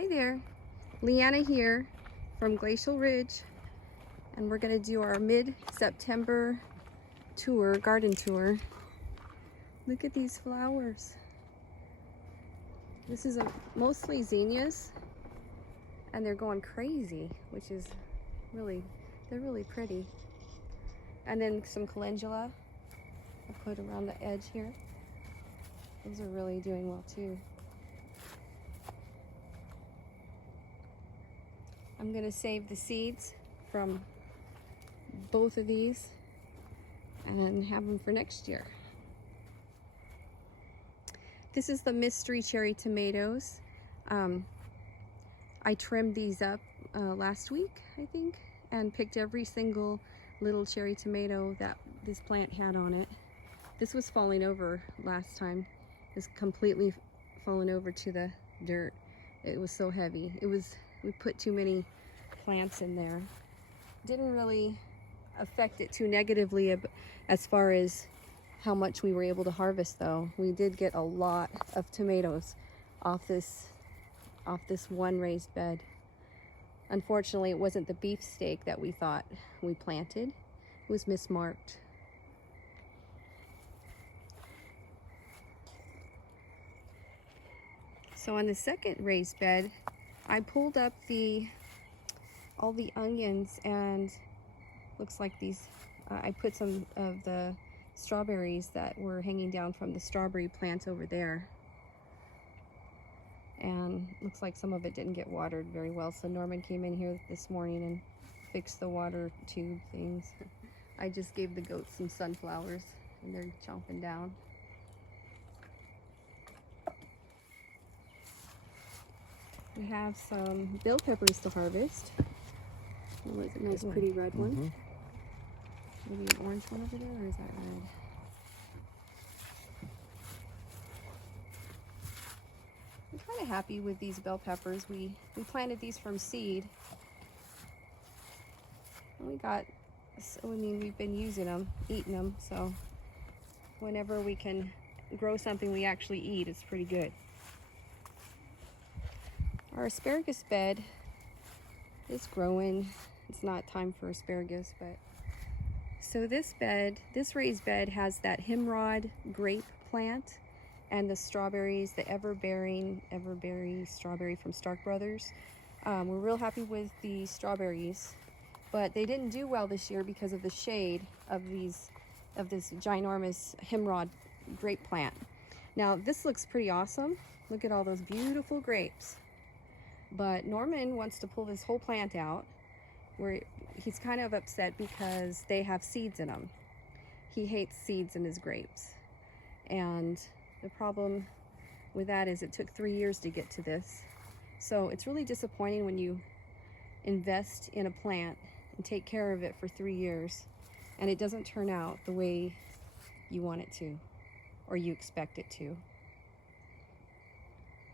Hi there, Leanna here from Glacial Ridge, and we're going to do our mid-September tour, garden tour. Look at these flowers. This is mostly zinnias, and they're going crazy, which is they're really pretty. And then some calendula I put around the edge here. Those are really doing well too. I'm gonna save the seeds from both of these and have them for next year. This is the mystery cherry tomatoes. I trimmed these up last week, I think, and picked every single little cherry tomato that this plant had on it. This was falling over last time. It's completely fallen over to the dirt. It was so heavy. We put too many plants in there. Didn't really affect it too negatively as far as how much we were able to harvest though. We did get a lot of tomatoes off this one raised bed. Unfortunately, it wasn't the beefsteak that we thought we planted. It was mismarked. So on the second raised bed, I pulled up all the onions, and looks like these, I put some of the strawberries that were hanging down from the strawberry plants over there. And looks like some of it didn't get watered very well. So Norman came in here this morning and fixed the water tube things. I just gave the goats some sunflowers and they're chomping down. We have some bell peppers to harvest. Oh, it's a nice pretty red one. Maybe an orange one over there, or is that red? I'm kind of happy with these bell peppers. We planted these from seed. We've been using them, eating them, so whenever we can grow something we actually eat, it's pretty good. Our asparagus bed is growing. It's not time for asparagus, but so this raised bed has that Himrod grape plant and the strawberries, the Everberry strawberry from Stark Brothers. We're real happy with the strawberries, but they didn't do well this year because of the shade of this ginormous Himrod grape plant. Now this looks pretty awesome. Look at all those beautiful grapes. But Norman wants to pull this whole plant out. He's kind of upset because they have seeds in them. He hates seeds in his grapes. And the problem with that is it took 3 years to get to this. So it's really disappointing when you invest in a plant and take care of it for 3 years and it doesn't turn out the way you want it to or you expect it to.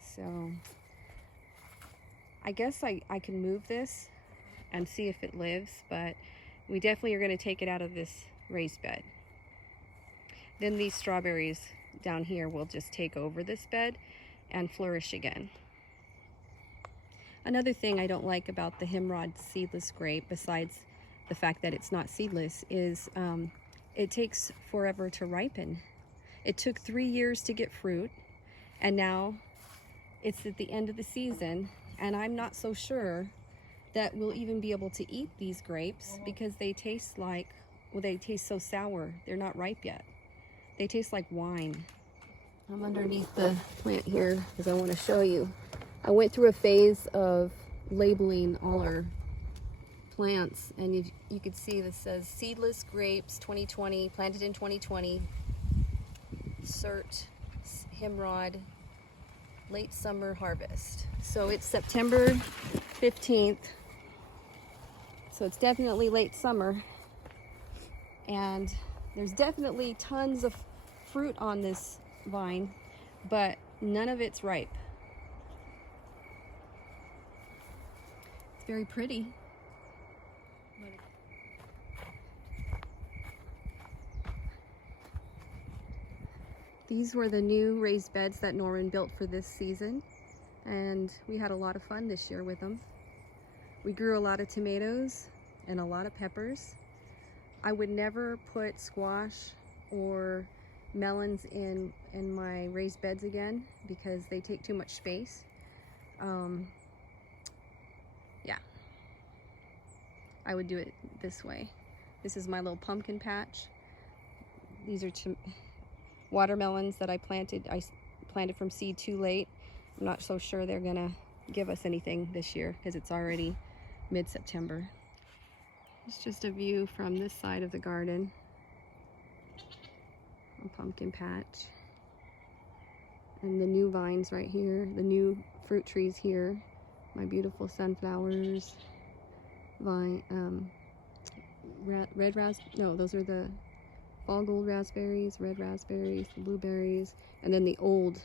So I guess I can move this and see if it lives, but we definitely are going to take it out of this raised bed. Then these strawberries down here will just take over this bed and flourish again. Another thing I don't like about the Himrod seedless grape, besides the fact that it's not seedless, is it takes forever to ripen. It took 3 years to get fruit, and now it's at the end of the season, and I'm not so sure that we'll even be able to eat these grapes because they taste so sour. They're not ripe yet. They taste like wine. I'm underneath the plant here because I want to show you. I went through a phase of labeling all our plants, and you can see this says seedless grapes 2020, planted in 2020, Cert Himrod, late summer harvest. So it's September 15th, so it's definitely late summer, and there's definitely tons of fruit on this vine, but none of it's ripe. It's very pretty. These were the new raised beds that Norman built for this season. and we had a lot of fun this year with them. We grew a lot of tomatoes and a lot of peppers. I would never put squash or melons in my raised beds again because they take too much space. Yeah, I would do it this way. This is my little pumpkin patch. These are watermelons that I planted from seed too late. I'm not so sure they're gonna give us anything this year because it's already mid-September. It's just a view from this side of the garden. A pumpkin patch. And the new vines right here, the new fruit trees here. My beautiful sunflowers, those are the fall gold raspberries, red raspberries, blueberries, and then the old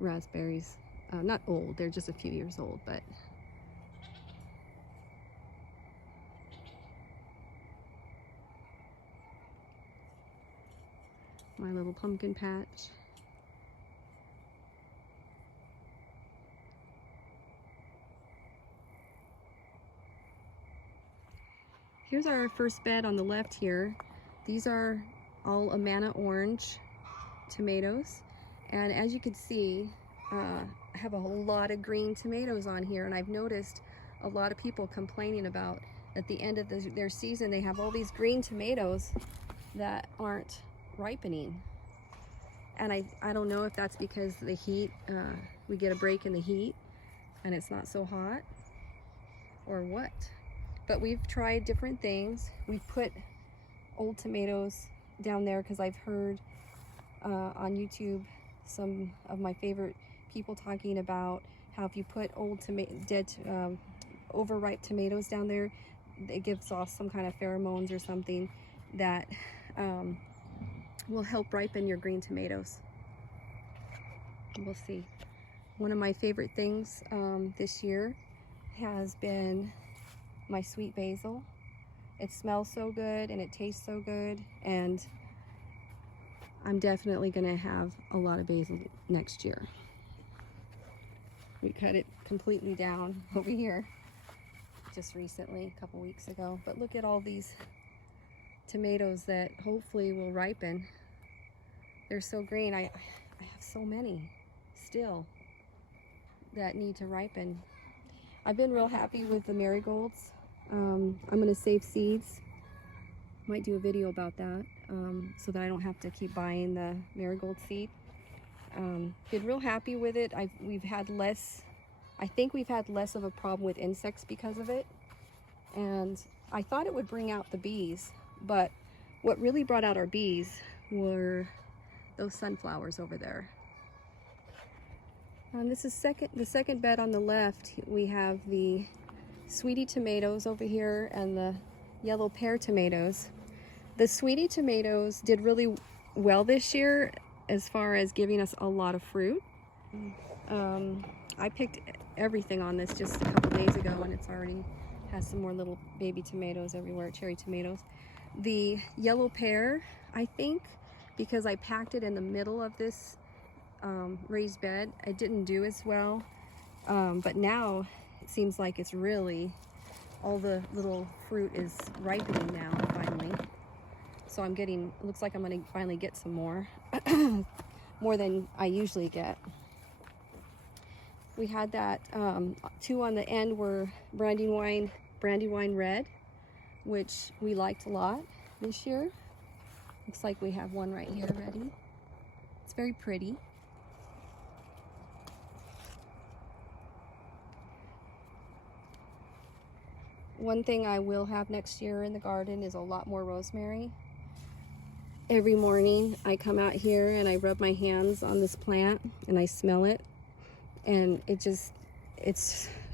raspberries. Not old, they're just a few years old, but my little pumpkin patch. Here's our first bed on the left here. These are all Amana orange tomatoes. And as you can see, I have a whole lot of green tomatoes on here, and I've noticed a lot of people complaining about at the end of their season they have all these green tomatoes that aren't ripening. And I don't know if that's because the heat, we get a break in the heat and it's not so hot, or what. But we've tried different things. We've put old tomatoes down there because I've heard on YouTube some of my favorite people talking about how if you put old overripe tomatoes down there, it gives off some kind of pheromones or something that will help ripen your green tomatoes. We'll see. One of my favorite things this year has been my sweet basil. It smells so good and it tastes so good, and I'm definitely gonna have a lot of basil next year. We cut it completely down over here just recently, a couple weeks ago. But look at all these tomatoes that hopefully will ripen. They're so green. I have so many still that need to ripen. I've been real happy with the marigolds. I'm gonna save seeds. Might do a video about that so that I don't have to keep buying the marigold seed. Been real happy with it. I think we've had less of a problem with insects because of it. And I thought it would bring out the bees, but what really brought out our bees were those sunflowers over there. This is the second bed on the left. We have the sweetie tomatoes over here and the yellow pear tomatoes. The sweetie tomatoes did really well this year as far as giving us a lot of fruit. I picked everything on this just a couple days ago, and it's already has some more little baby tomatoes everywhere, cherry tomatoes. The yellow pear, I think, because I packed it in the middle of this raised bed, it didn't do as well. But now it seems like it's really, all the little fruit is ripening now, finally. So looks like I'm gonna finally get some more, more than I usually get. We had that, two on the end were Brandywine Red, which we liked a lot this year. Looks like we have one right here ready. It's very pretty. One thing I will have next year in the garden is a lot more rosemary. Every morning I come out here and I rub my hands on this plant and I smell it, and it's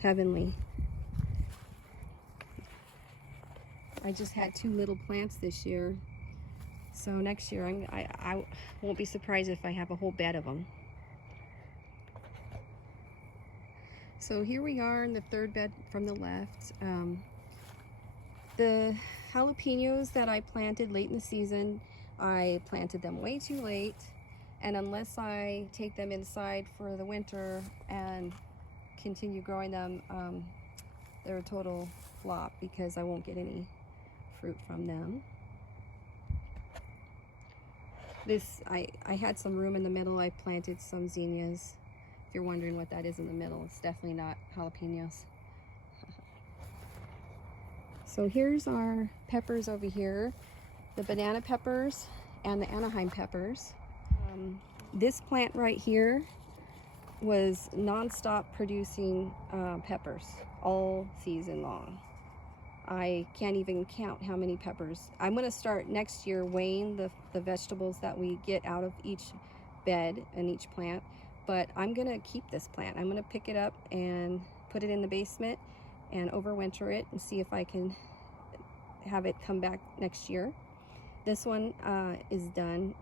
heavenly. I just had 2 little plants this year, so next year I won't be surprised if I have a whole bed of them. So here we are in the third bed from the left. The jalapenos that I planted late in the season, I planted them way too late. And unless I take them inside for the winter and continue growing them, they're a total flop because I won't get any fruit from them. This, I had some room in the middle. I planted some zinnias. If you're wondering what that is in the middle, it's definitely not jalapenos. So here's our peppers over here, the banana peppers and the Anaheim peppers. This plant right here was non-stop producing peppers all season long. I can't even count how many peppers. I'm going to start next year weighing the vegetables that we get out of each bed and each plant, but I'm going to keep this plant. I'm going to pick it up and put it in the basement and overwinter it and see if I can have it come back next year. This one is done.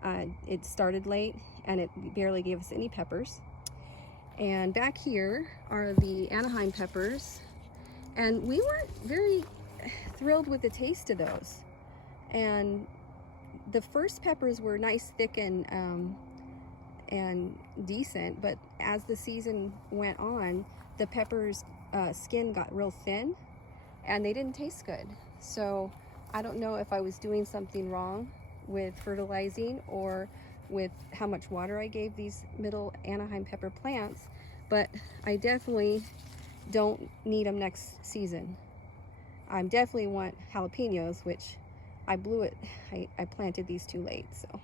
It started late and it barely gave us any peppers. And back here are the Anaheim peppers, and we weren't very thrilled with the taste of those. And the first peppers were nice, thick, and decent, but as the season went on, the peppers' skin got real thin and they didn't taste good. So I don't know if I was doing something wrong with fertilizing or with how much water I gave these middle Anaheim pepper plants, but I definitely don't need them next season. I definitely want jalapenos, which I blew it. I planted these too late. So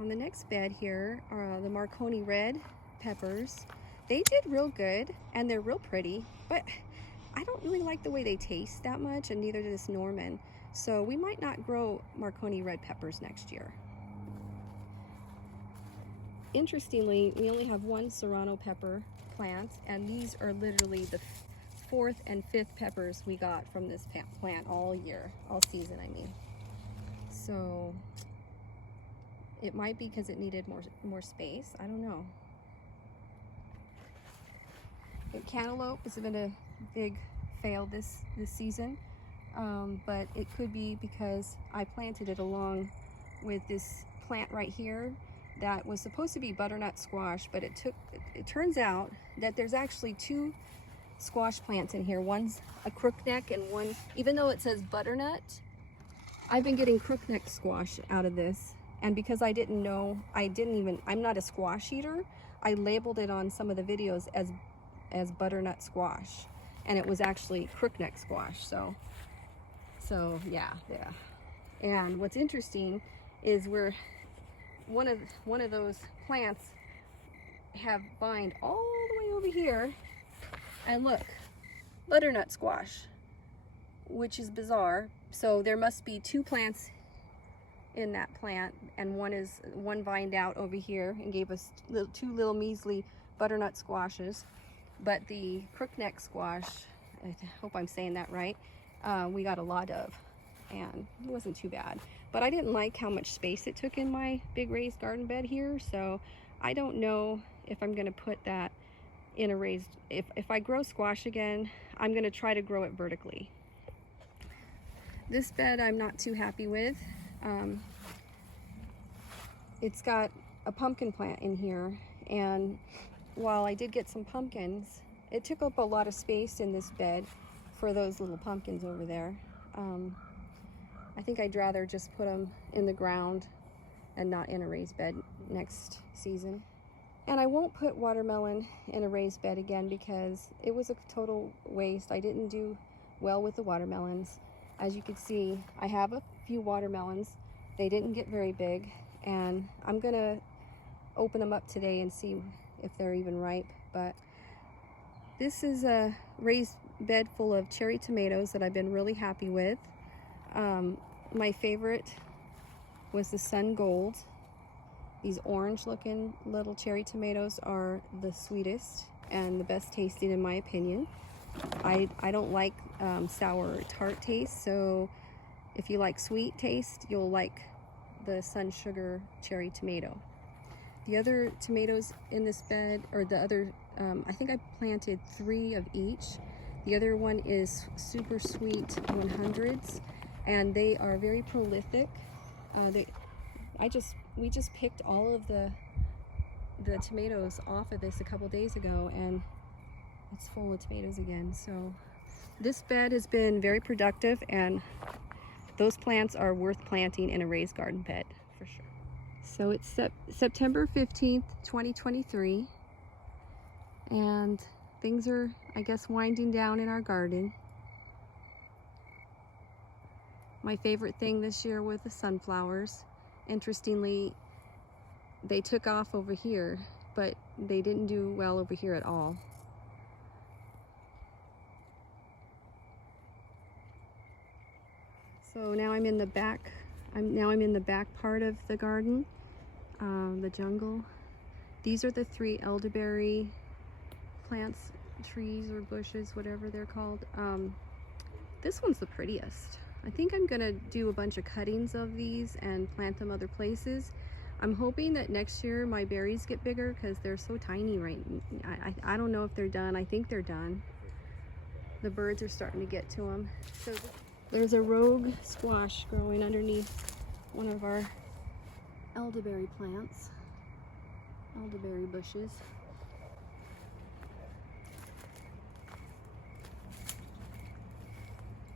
on the next bed here are the Marconi red peppers. They did real good and they're real pretty, but I don't really like the way they taste that much, and neither does Norman. So we might not grow Marconi red peppers next year. Interestingly, we only have one Serrano pepper plant, and these are literally the 4th and 5th peppers we got from this plant all year, all season, I mean. So it might be because it needed more space. I don't know. The cantaloupe has been a big fail this season, but it could be because I planted it along with this plant right here that was supposed to be butternut squash, but it turns out that there's actually 2 squash plants in here. One's a crookneck and one, even though it says butternut, I've been getting crookneck squash out of this. And because I didn't know, I'm not a squash eater, I labeled it on some of the videos as butternut squash, and it was actually crookneck squash. So yeah. And what's interesting is one of those plants have vine all the way over here, and look, butternut squash, which is bizarre. So there must be 2 plants in that plant, and one vined out over here and gave us 2 little measly butternut squashes. But the crookneck squash, I hope I'm saying that right, we got a lot of, and it wasn't too bad. But I didn't like how much space it took in my big raised garden bed here, so I don't know if I'm going to put that in a raised, if I grow squash again, I'm going to try to grow it vertically. This bed I'm not too happy with. It's got a pumpkin plant in here, and while I did get some pumpkins, it took up a lot of space in this bed for those little pumpkins over there. I think I'd rather just put them in the ground and not in a raised bed next season. And I won't put watermelon in a raised bed again because it was a total waste. I didn't do well with the watermelons. As you can see, I have a few watermelons. They didn't get very big, and I'm gonna open them up today and see if they're even ripe. But this is a raised bed full of cherry tomatoes that I've been really happy with. My favorite was the Sun Gold. These orange looking little cherry tomatoes are the sweetest and the best tasting in my opinion. I don't like sour tart taste, so if you like sweet taste, you'll like the Sun Sugar cherry tomato. The other tomatoes in this bed, or the other, I think I planted 3 of each. The other one is Super Sweet 100s, and they are very prolific. we just picked all of the tomatoes off of this a couple days ago, and it's full of tomatoes again. So this bed has been very productive, and those plants are worth planting in a raised garden bed for sure. So it's September 15th, 2023, and things are, I guess, winding down in our garden. My favorite thing this year was the sunflowers. Interestingly, they took off over here, but they didn't do well over here at all. So now I'm in the back. I'm in the back part of the garden, the jungle. These are the 3 elderberry plants, trees or bushes, whatever they're called. This one's the prettiest. I think I'm gonna do a bunch of cuttings of these and plant them other places. I'm hoping that next year my berries get bigger because they're so tiny right now. I don't know if they're done. I think they're done. The birds are starting to get to them. So there's a rogue squash growing underneath one of our elderberry plants, elderberry bushes.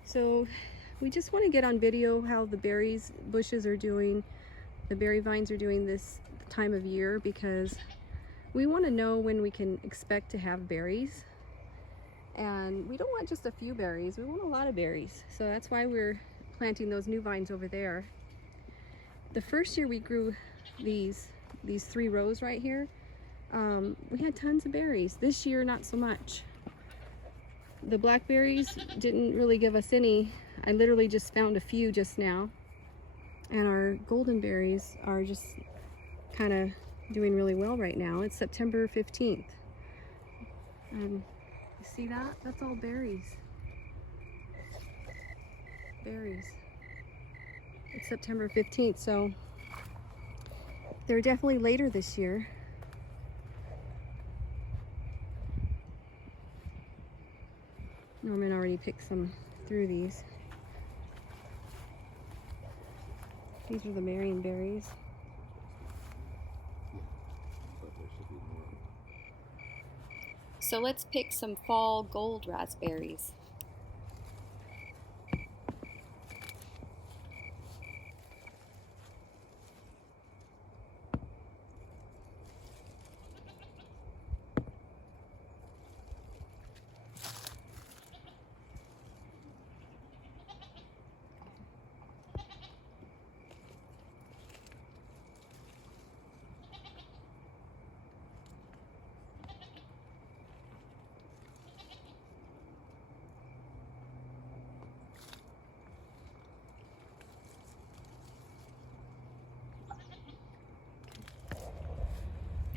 So we just want to get on video how the berries bushes are doing, the berry vines are doing this time of year, because we want to know when we can expect to have berries. And we don't want just a few berries, we want a lot of berries. So that's why we're planting those new vines over there. The first year we grew these 3 rows right here, we had tons of berries. This year, not so much. The blackberries didn't really give us any. I literally just found a few just now. And our golden berries are just kind of doing really well right now. It's September 15th. You see that? That's all berries. Berries. It's September 15th, so they're definitely later this year. Norman already picked some through these. These are the Marion berries. So let's pick some fall gold raspberries.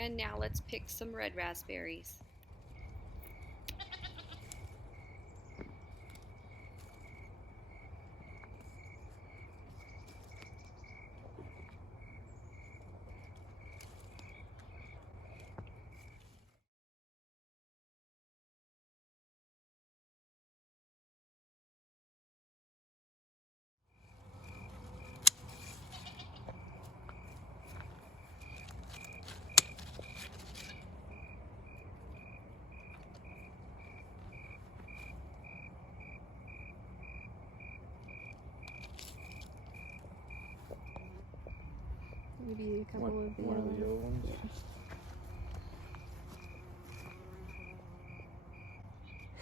And now let's pick some red raspberries. Maybe a couple of the yellow ones.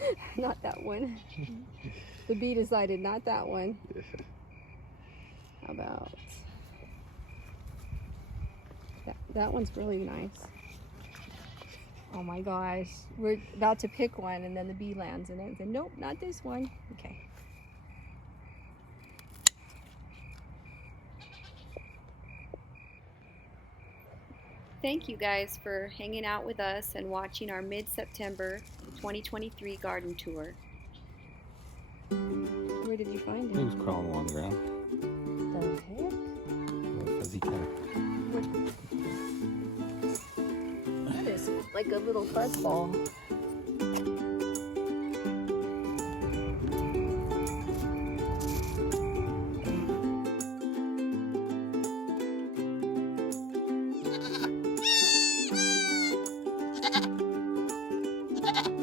Yeah. Not that one. The bee decided not that one. How about that one's really nice. Oh my gosh. We're about to pick one and then the bee lands in it and said, nope, not this one. Okay. Thank you guys for hanging out with us and watching our mid-September 2023 garden tour. Where did you find him? He was crawling along the ground. The heck? A fuzzy cat. That is like a little fuzzball. Bye.